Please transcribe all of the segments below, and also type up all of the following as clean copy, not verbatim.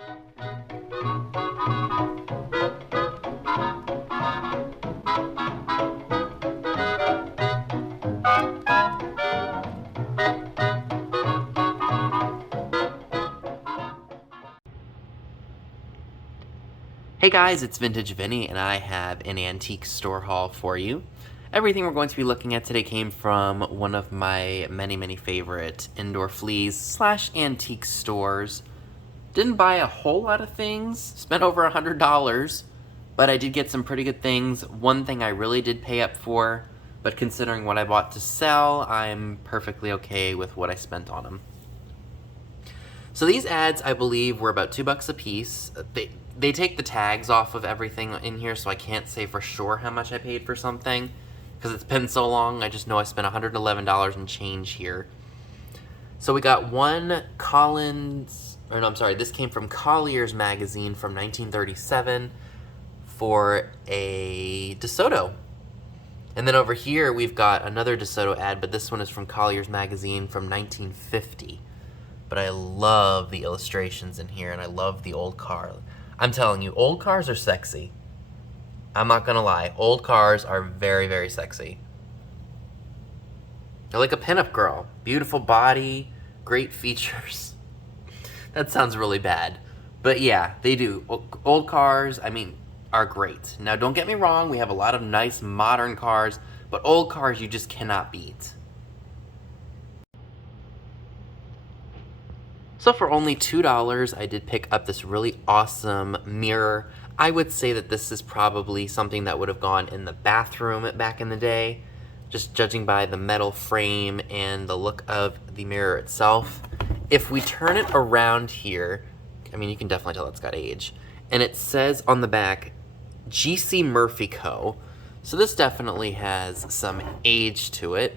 Hey guys, it's Vintage Vinny, and I have an antique store haul for you. Everything we're going to be looking at today came from one of my many favorite indoor fleas / antique stores. Didn't buy a whole lot of things, spent over $100, but I did get some pretty good things. One thing I really did pay up for, but considering what I bought to sell, I'm perfectly okay with what I spent on them. So these ads, I believe, were about $2 a piece. They take the tags off of everything in here, so I can't say for sure how much I paid for something, because it's been so long. I just know I spent $111 and change here. So we got one this came from Collier's magazine from 1937 for a DeSoto. And then over here we've got another DeSoto ad, but this one is from Collier's magazine from 1950. But I love the illustrations in here, and I love the old car. I'm telling you, old cars are sexy. I'm not gonna lie, old cars are very sexy. They're like a pinup girl. Beautiful body, great features. That sounds really bad. But yeah, they do. Old cars, are great. Now don't get me wrong, we have a lot of nice modern cars, but old cars you just cannot beat. So for only $2, I did pick up this really awesome mirror. I would say that this is probably something that would have gone in the bathroom back in the day, just judging by the metal frame and the look of the mirror itself. If we turn it around here, you can definitely tell it's got age. And it says on the back, G.C. Murphy Co. So this definitely has some age to it.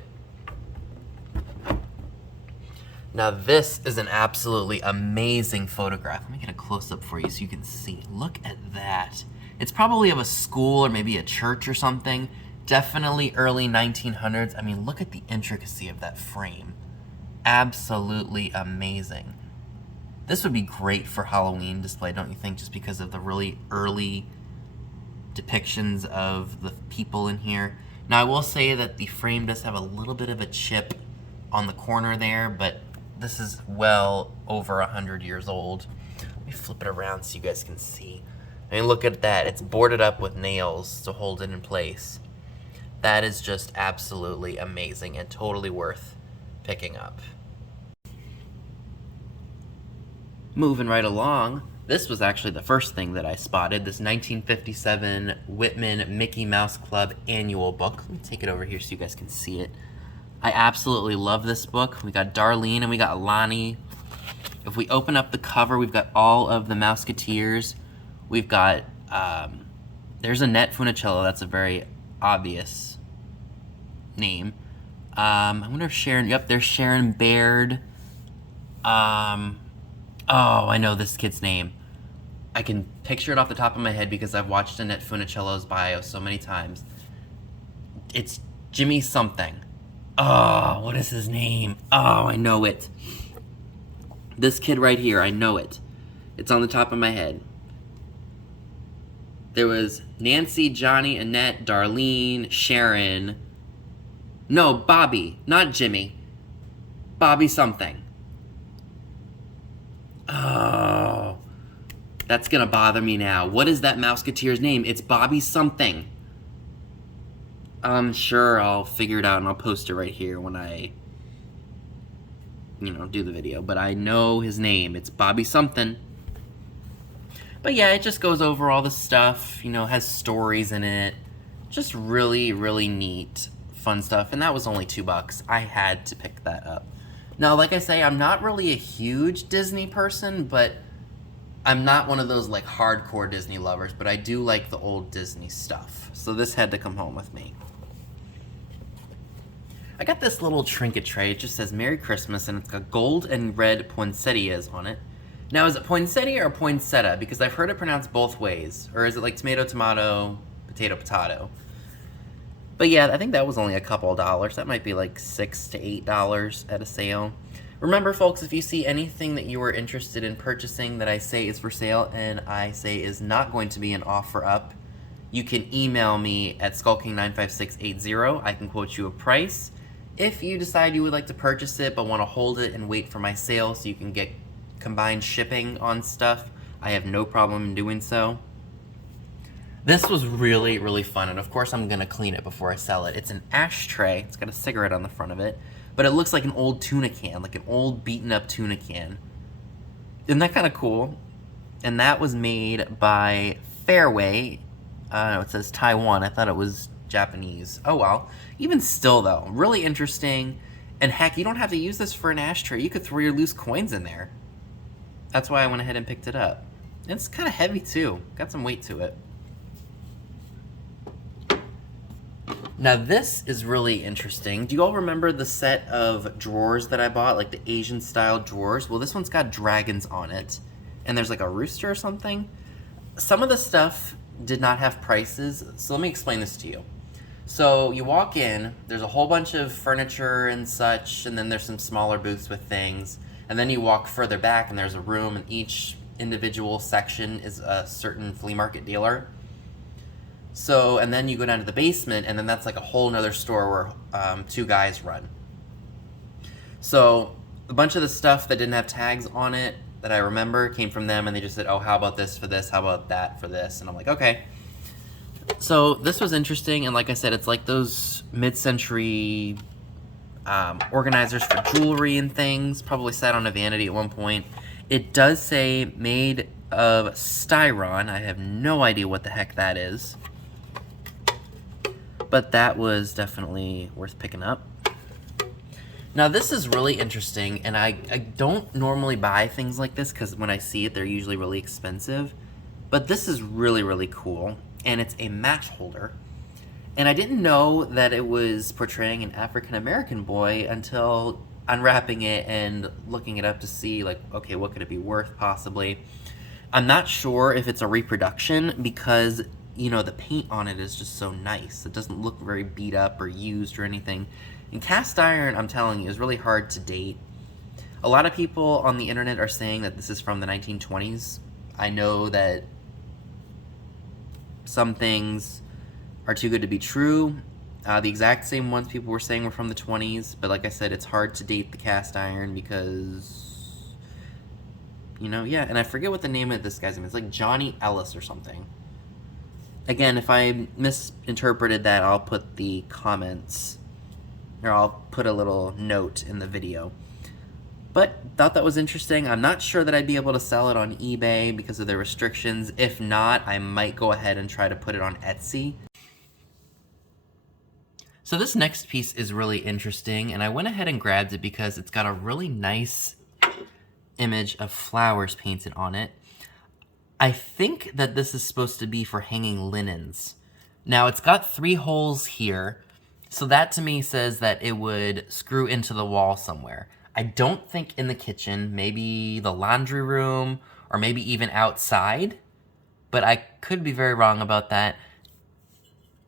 Now this is an absolutely amazing photograph. Let me get a close-up for you so you can see. Look at that. It's probably of a school or maybe a church or something. Definitely early 1900s. Look at the intricacy of that frame. Absolutely amazing. This would be great for Halloween display, don't you think? Just because of the really early depictions of the people in here. Now I will say that the frame does have a little bit of a chip on the corner there, but this is well over 100 years old. Let me flip it around so you guys can see. Look at that. It's boarded up with nails to hold it in place. That is just absolutely amazing and totally worth picking up. Moving right along, this was actually the first thing that I spotted, this 1957 Whitman Mickey Mouse Club annual book. Let me take it over here so you guys can see it. I absolutely love this book. We got Darlene and we got Lonnie. If we open up the cover, we've got all of the Mouseketeers. We've got, there's Annette Funicello. That's a very obvious name. I wonder if Sharon, yep, there's Sharon Baird. Oh, I know this kid's name. I can picture it off the top of my head because I've watched Annette Funicello's bio so many times. It's Jimmy something. Oh, what is his name? Oh, I know it. This kid right here, I know it. It's on the top of my head. There was Nancy, Johnny, Annette, Darlene, Sharon. No, Bobby, not Jimmy. Bobby something. Oh, that's gonna bother me now. What is that Mouseketeer's name? It's Bobby something. I'm sure I'll figure it out and I'll post it right here when I, do the video. But I know his name. It's Bobby something. But yeah, it just goes over all the stuff, has stories in it. Just really neat, fun stuff. And that was only $2. I had to pick that up. Now, like I say, I'm not really a huge Disney person, but I'm not one of those like hardcore Disney lovers, but I do like the old Disney stuff. So this had to come home with me. I got this little trinket tray. It just says Merry Christmas, and it's got gold and red poinsettias on it. Now, is it poinsettia or poinsettia? Because I've heard it pronounced both ways. Or is it like tomato, tomato, potato, potato? But yeah, I think that was only a couple of dollars. That might be like $6 to $8 at a sale. Remember, folks, if you see anything that you are interested in purchasing that I say is for sale and I say is not going to be an offer up, you can email me at skulking95680. I can quote you a price. If you decide you would like to purchase it but want to hold it and wait for my sale so you can get combined shipping on stuff, I have no problem in doing so. This was really, really fun, and of course I'm gonna clean it before I sell it. It's an ashtray. It's got a cigarette on the front of it, but it looks like an old tuna can, like an old beaten up tuna can. Isn't that kind of cool? And that was made by Fairway. No, it says Taiwan. I thought it was Japanese. Oh well. Even still though, really interesting. And heck, you don't have to use this for an ashtray. You could throw your loose coins in there. That's why I went ahead and picked it up. It's kind of heavy too. Got some weight to it. Now this is really interesting. Do you all remember the set of drawers that I bought, like the Asian style drawers? Well, this one's got dragons on it, and there's like a rooster or something. Some of the stuff did not have prices, so let me explain this to you. So you walk in, there's a whole bunch of furniture and such, and then there's some smaller booths with things, and then you walk further back and there's a room, and each individual section is a certain flea market dealer. So, and then you go down to the basement, and then that's like a whole nother store where two guys run. So, a bunch of the stuff that didn't have tags on it that I remember came from them, and they just said, oh, how about this for this? How about that for this? And I'm like, okay. So, this was interesting, and like I said, it's like those mid-century organizers for jewelry and things, probably sat on a vanity at one point. It does say made of styron. I have no idea what the heck that is. But that was definitely worth picking up. Now this is really interesting, and I don't normally buy things like this because when I see it, they're usually really expensive. But this is really, really cool, and it's a match holder. And I didn't know that it was portraying an African-American boy until unwrapping it and looking it up to see, like, okay, what could it be worth possibly? I'm not sure if it's a reproduction because, you know, the paint on it is just so nice. It doesn't look very beat up or used or anything. And cast iron, I'm telling you, is really hard to date. A lot of people on the internet are saying that this is from the 1920s. I know that some things are too good to be true. The exact same ones people were saying were from the 20s, but like I said, it's hard to date the cast iron because, you know, yeah, and I forget what the name of this guy's name is. It's like Johnny Ellis or something. Again, if I misinterpreted that, I'll put the comments, or I'll put a little note in the video. But thought that was interesting. I'm not sure that I'd be able to sell it on eBay because of the restrictions. If not, I might go ahead and try to put it on Etsy. So this next piece is really interesting, and I went ahead and grabbed it because it's got a really nice image of flowers painted on it. I think that this is supposed to be for hanging linens. Now, it's got 3 holes here, so that to me says that it would screw into the wall somewhere. I don't think in the kitchen, maybe the laundry room, or maybe even outside, but I could be very wrong about that.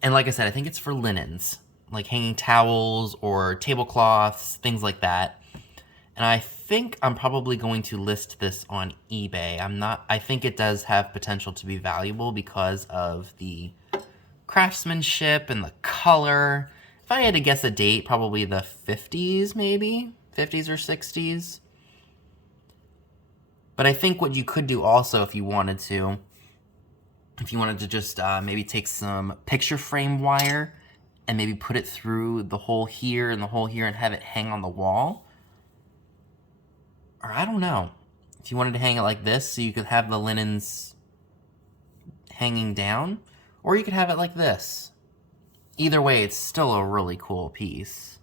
And like I said, I think it's for linens, like hanging towels or tablecloths, things like that. And I think I'm probably going to list this on eBay. I think it does have potential to be valuable because of the craftsmanship and the color. If I had to guess a date, probably the 50s maybe, 50s or 60s. But I think what you could do also if you wanted to just maybe take some picture frame wire and maybe put it through the hole here and the hole here and have it hang on the wall. Or I don't know, if you wanted to hang it like this so you could have the linens hanging down, or you could have it like this. Either way, it's still a really cool piece.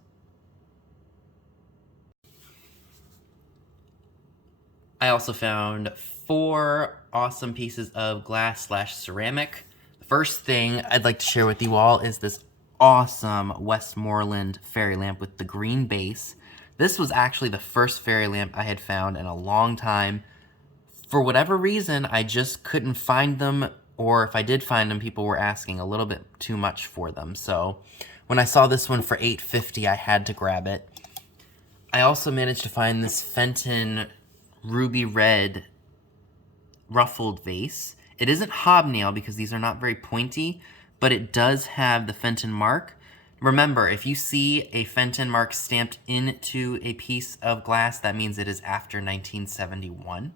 I also found 4 awesome pieces of glass/ceramic. The first thing I'd like to share with you all is this awesome Westmoreland fairy lamp with the green base. This was actually the first fairy lamp I had found in a long time. For whatever reason, I just couldn't find them, or if I did find them, people were asking a little bit too much for them. So when I saw this one for $8.50, I had to grab it. I also managed to find this Fenton ruby red ruffled vase. It isn't hobnail because these are not very pointy, but it does have the Fenton mark. Remember, if you see a Fenton mark stamped into a piece of glass, that means it is after 1971.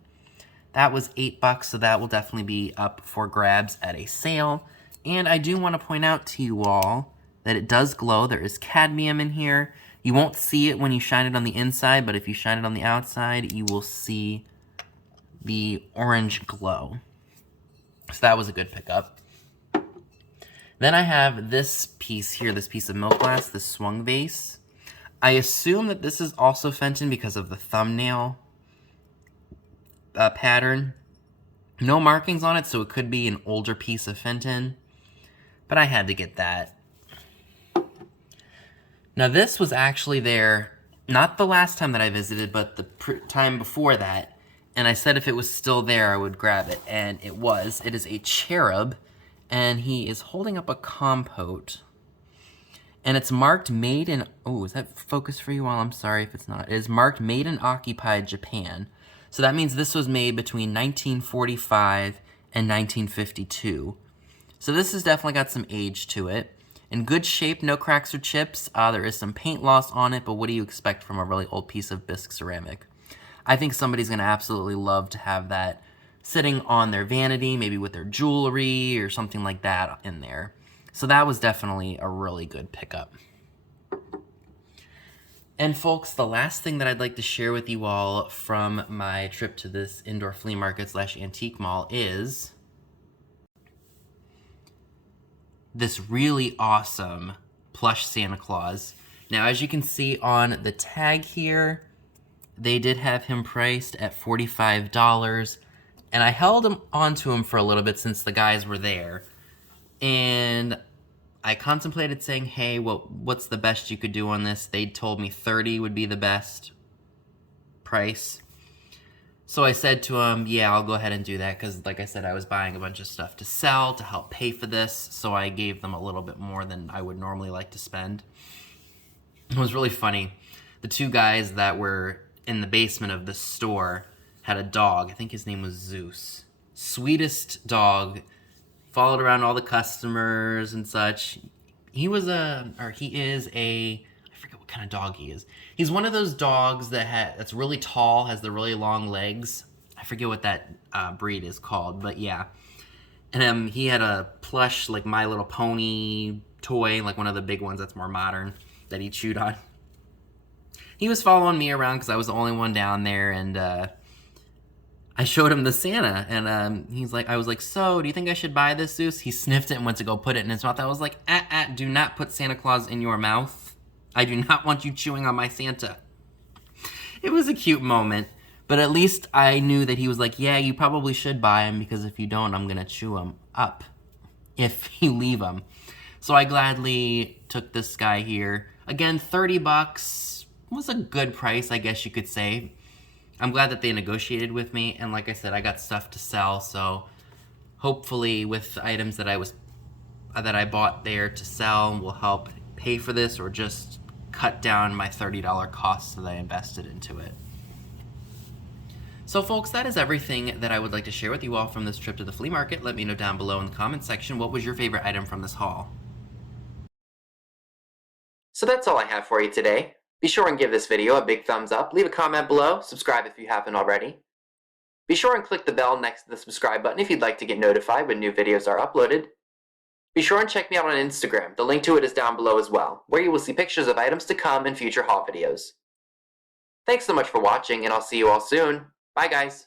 That was $8, so that will definitely be up for grabs at a sale. And I do want to point out to you all that it does glow. There is cadmium in here. You won't see it when you shine it on the inside, but if you shine it on the outside, you will see the orange glow. So that was a good pickup. Then I have this piece here, this piece of milk glass, this swung vase. I assume that this is also Fenton because of the thumbnail pattern. No markings on it, so it could be an older piece of Fenton, but I had to get that. Now this was actually there, not the last time that I visited, but the time before that, and I said if it was still there, I would grab it, and it was. It is a cherub, and he is holding up a compote, and it's marked made in, oh, is that focus for you all? I'm sorry if it's not. It is marked made in occupied Japan. So that means this was made between 1945 and 1952. So this has definitely got some age to it. In good shape, no cracks or chips. There is some paint loss on it, but what do you expect from a really old piece of bisque ceramic? I think somebody's going to absolutely love to have that sitting on their vanity, maybe with their jewelry or something like that in there. So that was definitely a really good pickup. And folks, the last thing that I'd like to share with you all from my trip to this indoor flea market / antique mall is this really awesome plush Santa Claus. Now, as you can see on the tag here, they did have him priced at $45, and I held onto him for a little bit since the guys were there, and I contemplated saying, hey, what's the best you could do on this? They told me 30 would be the best price. So I said to him, yeah, I'll go ahead and do that because, like I said, I was buying a bunch of stuff to sell to help pay for this, so I gave them a little bit more than I would normally like to spend. It was really funny. The two guys that were in the basement of the store had a dog. I think his name was Zeus. Sweetest dog. Followed around all the customers and such. He is a, I forget what kind of dog he is. He's one of those dogs that's really tall, has the really long legs. I forget what that breed is called, but yeah. And he had a plush, like My Little Pony toy, like one of the big ones that's more modern, that he chewed on. He was following me around because I was the only one down there, and I showed him the Santa, and I was like, so, do you think I should buy this, Zeus? He sniffed it and went to go put it in his mouth. I was like, do not put Santa Claus in your mouth. I do not want you chewing on my Santa. It was a cute moment, but at least I knew that he was like, yeah, you probably should buy him, because if you don't, I'm going to chew him up if you leave him. So I gladly took this guy here. Again, $30 was a good price, I guess you could say. I'm glad that they negotiated with me, and like I said, I got stuff to sell, so hopefully with the items that I bought there to sell will help pay for this or just cut down my $30 costs that I invested into it. So folks, that is everything that I would like to share with you all from this trip to the flea market. Let me know down below in the comment section what was your favorite item from this haul. So that's all I have for you today. Be sure and give this video a big thumbs up, leave a comment below, subscribe if you haven't already. Be sure and click the bell next to the subscribe button if you'd like to get notified when new videos are uploaded. Be sure and check me out on Instagram, the link to it is down below as well, where you will see pictures of items to come in future haul videos. Thanks so much for watching, and I'll see you all soon. Bye guys!